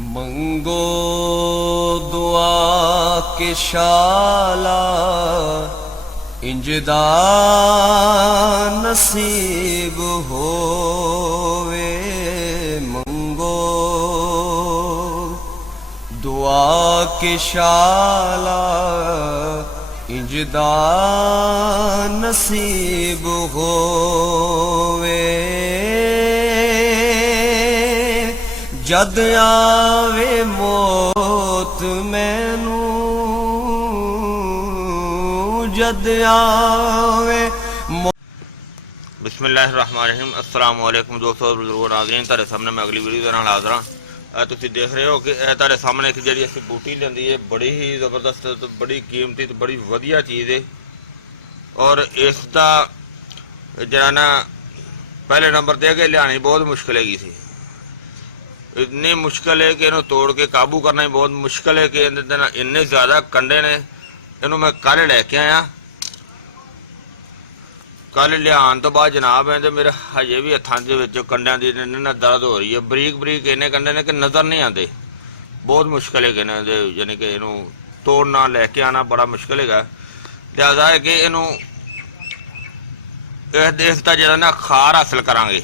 منگو دعا کے شالا انجدا نصیب ہووے، منگو دعا کے شالا انجدا نصیب ہووے، جد آوے موت مینوں، جد آوے بسم اللہ الرحمن الرحیم۔ السلام علیکم دوستو بزرگو ناظرین، تارے سامنے میں اگلی ویڈیو دے نال حاضر ہاں۔ تسی دیکھ رہے ہو کہ اے تارے سامنے ایک جڑی اسی بوٹی لیندی ہے، بڑی ہی زبردست، بڑی قیمتی تے بڑی ودیا چیز ہے، اور اس دا جڑا نا پہلے نمبر تے کہ لیانی بہت مشکل ہے سی، اتنی مشکل ہے کہ انہوں توڑ کے قابو کرنا ہی بہت مشکل ہے کہ اتنے زیادہ کنڈے نے۔ انہوں میں کل لے کے آیا، کل لیا تو بعد جناب ہے میرے ہجے بھی ہاتھوں کے کنڈیاں کی درد ہو رہی ہے، بریک بریک اینے کنڈے نے کہ نظر نہیں آتے، بہت مشکل ہے کہ یعنی کہ انہوں توڑنا لے کے آنا بڑا مشکل ہے۔ لہٰذا ہے کہ انہوں اس کا جا نا خار حاصل کریں گے،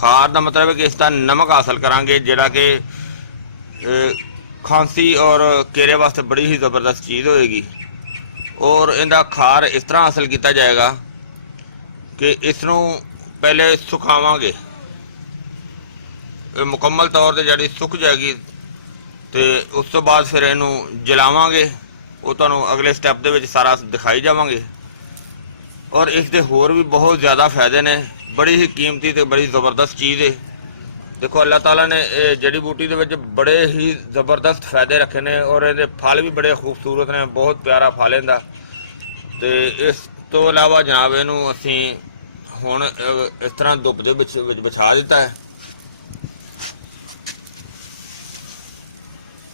خار دا مطلب ہے کہ اس کا نمک حاصل کریں گے، جڑا کہ کھانسی اور کیرے واسطے بڑی ہی زبردست چیز ہوئے گی۔ اور ان کا کھار اس طرح حاصل کیتا جائے گا کہ اس نو پہلے سکھاواں گے، مکمل طور تے جڑی سک جائے گی، تے اس تو بعد پھر اینوں جلاواں گے، وہ تانوں اگلے سٹیپ دے وچ سارا دکھائی جاواں گے۔ اور اس دے ہور بھی بہت زیادہ فائدے نے، بڑی ہی قیمتی تے بڑی زبردست چیز ہے۔ دیکھو اللہ تعالیٰ نے جڑی بوٹی دے وچ بڑے ہی زبردست فائدے رکھے نے، اور یہ پھل بھی بڑے خوبصورت نے، بہت پیارا پھل ہے۔ تے اس تو علاوہ جناب اینوں اسی ہن اس طرح دھوپ دے وچ بچھا دیتا ہے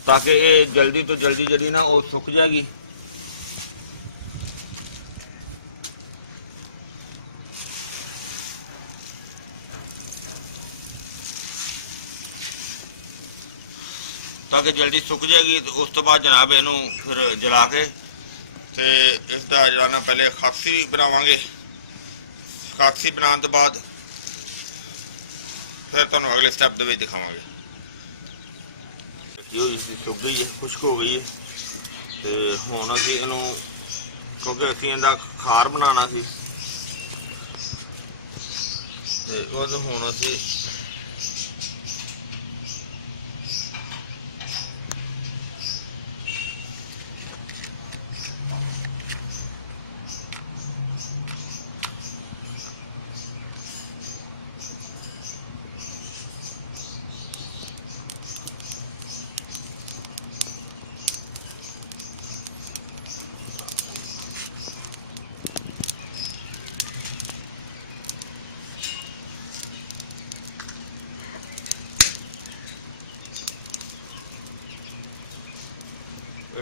تاکہ یہ جلدی تو جلدی جڑی نا وہ سک جائے گی۔ تاکہ جلدی سک جائے گی، تو اس تو بعد جناب اینوں پھر جلا کے تے اس دا جڑا نا پہلے خاکسی بناواں گے، خاکسی بنان تو بعد پھر تمہیں اگلے سٹیپ دے وچ دکھاواں گے۔ سک گئی ہے، خشک ہو گئی ہے، تے ہن اسی اینوں کیونکہ اسی ایندا کھار بنانا سی، تے ہن اسی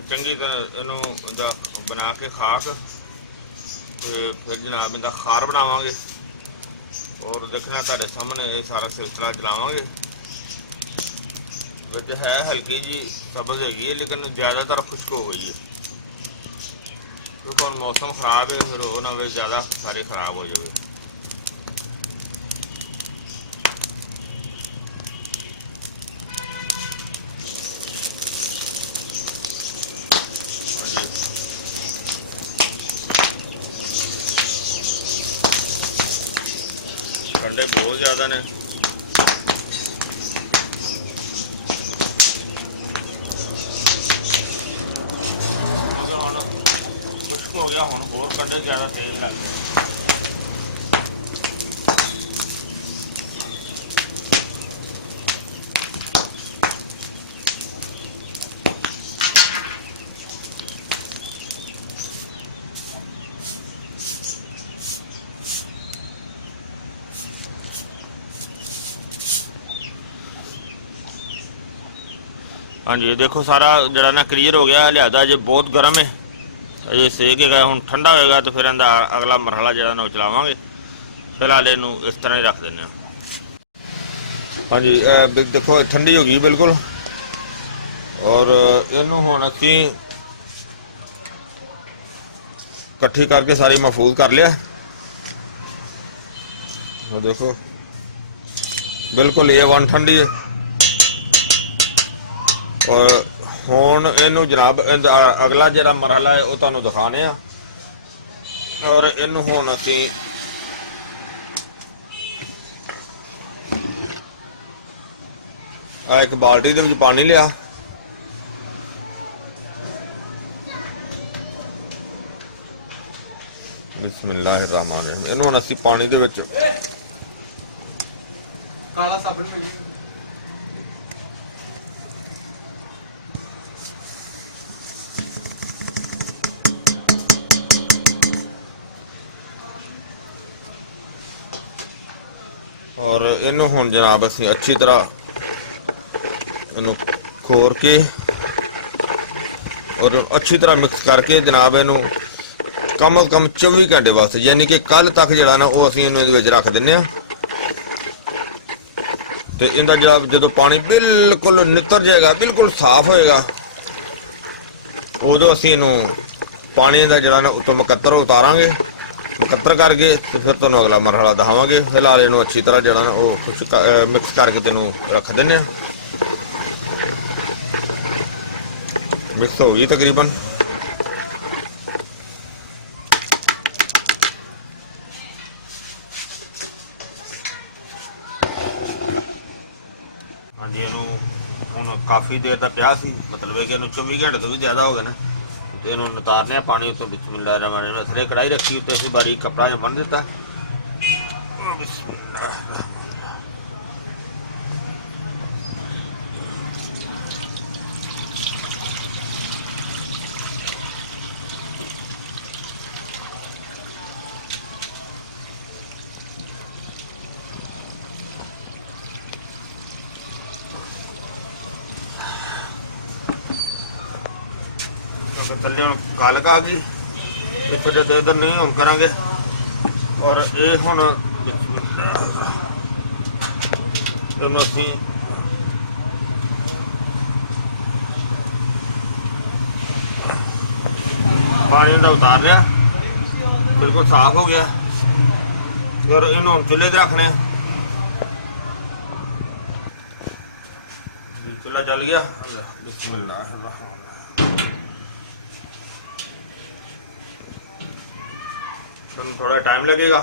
چنگی طرح انہوں بنا کے خاک، پھر جناب ان کا خار بناواں گے، اور دیکھنا تارے سامنے یہ سارا سلسلہ چلاواں گے۔ وچ ہے ہلکی جی سبز ہے لیکن زیادہ تر خشک ہو گئی ہے، کیونکہ ہن موسم خراب ہے، پھر وہ نہ زیادہ ساری خراب ہو جائے۔ کنڈے بہت زیادہ نے، خشک ہو گیا، ہوں بہت کنڈے زیادہ تیز لگ گئے۔ ہاں جی دیکھو سارا جڑا نا کلیئر ہو گیا، لہٰذا جی بہت گرم ہے، یہ سیک گیا، ہوں ٹھنڈا ہوئے گا تو پھر اگلا مرحلہ جڑا نا چلاواں گے۔ فی الحال یہ اس طرح ہی رکھ دینا۔ हाँ जी देखो ठंडी हो गई बिल्कुल। और इनू हुण असीं इकट्ठी करके सारी महफूज कर लिया। देखो बिल्कुल A1 ठंडी है। और हुण इनू जनाब अगला जिहड़ा मरहला है वो तुहानूं दिखाने आ। और इनू हुण असीं एक बाल्टी दे विच पानी लिया। बिस्मिल्लाहिर्रहमानिर्रहीम। इनू हुण असीं पानी दे विच काला साबन मिल और इनू हुण जनाब असीं अच्छी तरह इनू खोर के और अच्छी तरह मिक्स करके जनाब इनू कम अज कम 24 घंटे वास्ते यानी कि कल तक जिहड़ा ना वो असीं इनू इहदे विच रख दिंदे आ। ते इहदा जदों पानी बिल्कुल नितर जाएगा, बिल्कुल साफ होएगा, उदों असीं इनू पानी दा जिहड़ा ना उत्तों मुकत्तर उतारांगे। मुकत्तर करके ते फिर तुहानूं अगला मरहला दिखावांगे। फिलहाल इनू अच्छी तरह जिहड़ा ना वो मिक्स करके तेनू रख दिंदे आ। मिक्स हो गई तकरीबन। हाँ जी इनू हुण काफ़ी देर तक पिया सी, मतलब है कि इनू 24 घंटे तो भी ज़्यादा हो गए ना। तो इनू उतारने पानी उत्तों। बिस्मिल्लाहिर्रहमानिर्रहीम। थले कढ़ाई रखी उत्ते असीं बारीक कपड़ा जिहा बन दिता। थले हुण कालक आ गई। इस वजह से इधर नहीं हुण करांगे। और ये हुण इहनूं असीं पानी इहदा उतार लिया, बिल्कुल साफ हो गया। और इहनूं हुण चुल्हे ते रखने। चुल्हा जल गया। बिस्मिल्लाहिर्रहमानिर्रहीम। थोड़ा टाइम लगेगा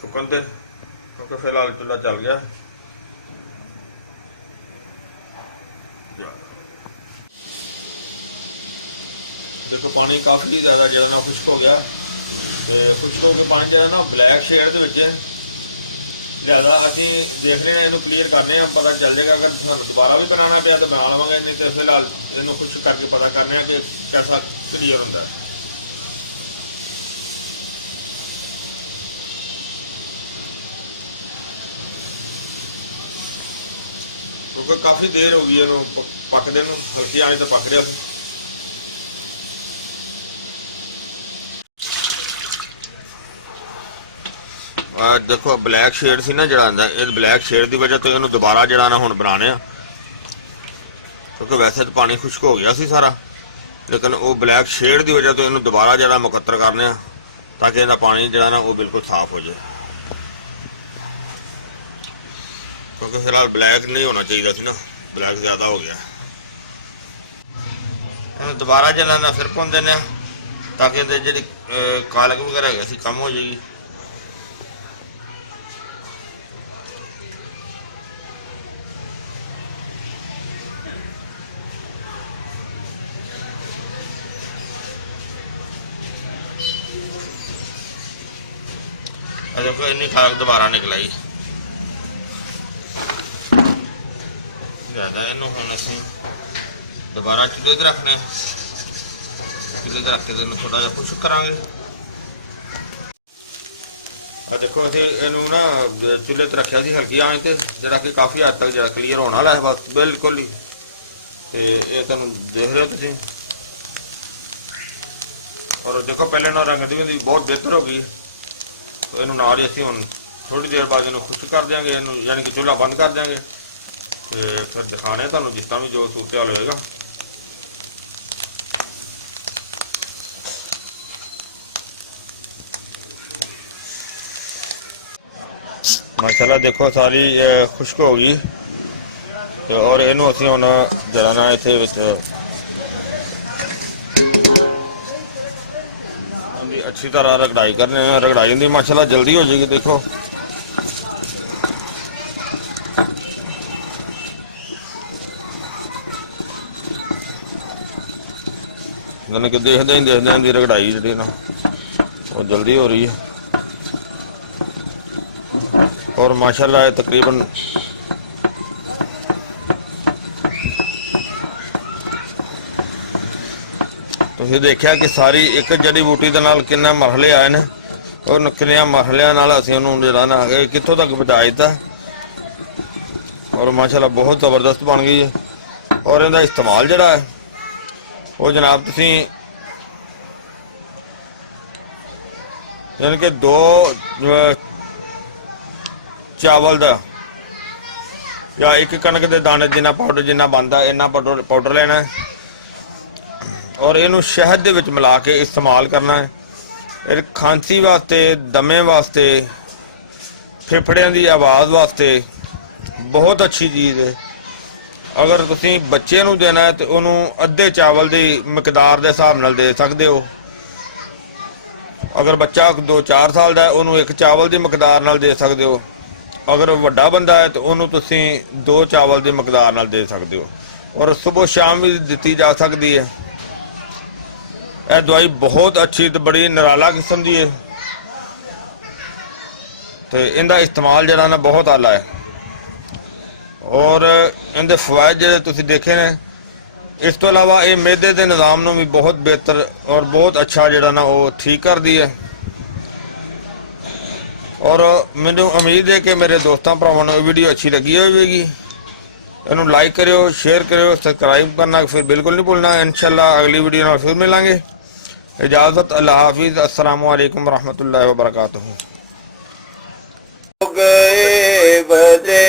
सुकन पे, क्योंकि फिलहाल चूल्हा चल गया। देखो पानी काफ़ी ज़्यादा जो ना खुश्क हो गया। खुश्क हो के पानी जो है ना ब्लैक शेड के लिहाजा असीं देख रहे हैं, इनू क्लीयर करने पता चल जाएगा। अगर दोबारा भी बनाना पिया तो बना लवांगे, नहीं तो फिलहाल इनू खुश्क करके पता करने कि कैसा क्लीयर होंदा है। क्योंकि काफ़ी देर हो गई है पकदे नूं, हल्की आने तो पक रहा। देखो ब्लैक शेड सी ना जड़ा इस ब्लैक शेड की वजह तो इन्हों दोबारा जड़ा ना हुण बनाने, क्योंकि वैसे तो पानी खुश्क हो गया सी सारा, लेकिन वो ब्लैक शेड की वजह तो इन्हों दोबारा जड़ा मुकत्तर करने ताकि इहदा पानी जड़ा ना वो बिल्कुल साफ हो जाए। क्योंकि फिलहाल ब्लैक नहीं होना चाहिए सी ना, ब्लैक ज़्यादा हो गया। इन्हों दोबारा जड़ा ना फिर भुन देने ताकि जी कालक वगैरह है सी कम हो जाएगी। देखो इन्नी खाक दोबारा निकल आई ज़्यादा। इनू हम असीं दोबारा चूल्हे ते रखने, चूल्हे ते रख के थोड़ा जिहा खुश्क करांगे। देखो असीं इनू ना चूल्हे ते रखिया सी हल्की आंच ते, जिहड़ा कि काफ़ी हद तक जिहड़ा क्लीयर होने वाला है बस बिल्कुल ही। ते ये तुहानूं देख रहे हो तुसीं। और देखो पहले ना रंग दी बहुत बेहतर हो गई। तो इनू नाल ही असीं हुण ਥੋੜੀ ਦੇਰ ਬਾਅਦ ਇਹਨੂੰ ਖੁਸ਼ਕ ਕਰ ਦਿਆਂਗੇ, ਇਹਨੂੰ ਯਾਨੀ ਕਿ ਚੁੱਲ੍ਹਾ ਬੰਦ ਕਰ ਦਿਆਂਗੇ ਤੇ ਫਿਰ ਦਿਖਾਣੇ ਤੁਹਾਨੂੰ ਜਿਸ ਤਰ੍ਹਾਂ ਵੀ ਜੋ ਸੂਰਤ ਹਾਲ ਹੋਏਗਾ। ਮਾਸ਼ਾਅੱਲਾ ਦੇਖੋ ਸਾਰੀ ਖੁਸ਼ਕ ਹੋ ਗਈ ਤੇ ਔਰ ਇਹਨੂੰ ਅਸੀਂ ਹੁਣ ਜਿਹੜਾ ਨਾ ਇੱਥੇ ਵਿੱਚ अच्छी तरह रगड़ाई करने, रगड़ाई होंगी माशाल्लाह जल्दी हो जाएगी। देखो यानी कि देखते ही रगड़ाई जी ना वो जल्दी हो रही है और माशाल्लाह तकरीबन ਤੁਸੀਂ ਦੇਖਿਆ ਕਿ ਸਾਰੀ ਇੱਕ ਜੜੀ ਬੂਟੀ ਦੇ ਨਾਲ ਕਿੰਨੇ ਮਰਹਲੇ ਆਏ ਨੇ ਔਰ ਕਿੰਨੇ ਮਰਹਲਿਆਂ ਨਾਲ ਅਸੀਂ ਉਹਨੂੰ ਜਿਹੜਾ ਨਾ ਕਿੱਥੋਂ ਤੱਕ ਪਹੁੰਚਾ ਦਿੱਤਾ ਔਰ ਮਾਸ਼ਾਅੱਲਾ ਬਹੁਤ ਜ਼ਬਰਦਸਤ ਬਣ ਗਈ ਹੈ। ਔਰ ਇਹਦਾ ਇਸਤੇਮਾਲ ਜਿਹੜਾ ਹੈ ਉਹ ਜਨਾਬ ਤੁਸੀਂ ਯਾਨੀ ਕਿ 2 ਚਾਵਲ ਦਾ ਜਾਂ 1 ਕਣਕ ਦੇ ਦਾਣੇ ਜਿੰਨਾ ਪਾਊਡਰ ਜਿੰਨਾ ਬਣਦਾ ਇੰਨਾ ਪਾਊਡਰ ਲੈਣਾ ਹੈ और इनू शहद दे विच मिला के इस्तेमाल करना है। खांसी वास्ते, दमे वास्ते, फेफड़ियां दी आवाज़ वास्ते बहुत अच्छी चीज़ है। अगर तुसी बच्चे नू देना है तो उन्हों अद्धे चावल की मकदार के हिसाब नाल दे सकते हो। अगर बच्चा 2-4 साल का है उन्होंने 1 चावल की मकदार नाल दे सकते हो। अगर वड्डा बंदा है तो उन्होंने तुसी 2 चावल की मकदार नाल दे सकते हो और सुबह शाम भी दी जा सकती है। यह दवाई बहुत अच्छी तो बड़ी निराला किस्म की है तो इनका इस्तेमाल जरा ना बहुत आला है और इनके फवायद जो तुसी देखे ने। इस तो अलावा ये मैदे के निज़ाम नूं भी बहुत बेहतर और बहुत अच्छा जरा ना वो ठीक कर दी है। और मैनू उम्मीद है कि मेरे दोस्तों भरावां नूं वीडियो अच्छी लगी होगी। इन्हूं लाइक करियो, शेयर करियो, सबसक्राइब करना फिर बिल्कुल नहीं भूलना। इंशाअल्लाह अगली वीडियो में फिर मिलांगे। इजाज़त, अल्लाह हाफिज़, अस्सलामु अलैकुम रहमतुल्लाहि व बरकातुहू। गए बजे